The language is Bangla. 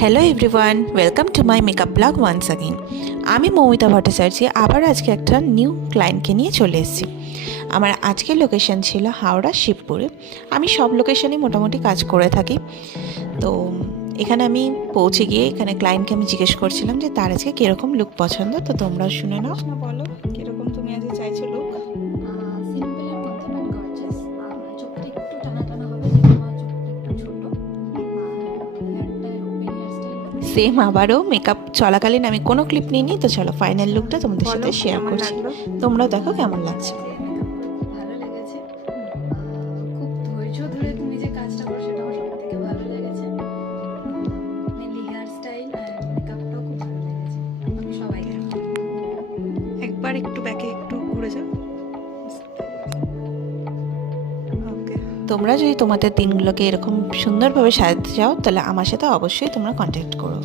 Hello everyone, welcome to my makeup blog once again. আমি মৌমিতা ভট্টাচার্য আবার আজকে একটা নিউ ক্লায়েন্টকে নিয়ে চলে এসেছি। আমার আজকের লোকেশন ছিল হাওড়া শিবপুরে। আমি সব লোকেশনেই মোটামুটি কাজ করে থাকি। তো এখানে আমি পৌঁছে গিয়ে এখানে ক্লায়েন্টকে আমি জিজ্ঞেস করছিলাম যে তার আজকে কীরকম লুক পছন্দ। তো তোমরাও শুনে নাও, বলো কীরকম তুমি আজকে চাইছো লুক। সিম্পলের মধ্যে বাট গর্জিয়াস। চোখটা একটু টানা টানা হবে যেহেতু আমার চোখটা একটু ছোট। হেয়ারটা হেয়ার স্টাইল হবে সেম আবারও মেকআপ চলাকালীন আমি কোনো ক্লিপ নিইনি। তো চলো ফাইনাল লুকটা তোমাদের সাথে বলো শেয়ার কেমন করছি, লাগলো? তোমরাও দেখো কেমন লাগছে। মেকআপ করে খুব ভালো লেগেছে। খুব ধৈর্য ধরে তুমি যে কাজটা করো সেটা আমার সব থেকে ভালো লেগেছে। মেনলি হেয়ার স্টাইল আর মেকআপটাও খুব ভালো লেগেছে। আমি সবাইকে একবার একটু ব্যাকে একটু ঘুরে যাও। ওকে, তোমরা যদি তোমাদের দিনগুলোকে এরকম সুন্দরভাবে সাজাতে চাও তাহলে আমার সাথে অবশ্যই তোমরা কন্ট্যাক্ট করো।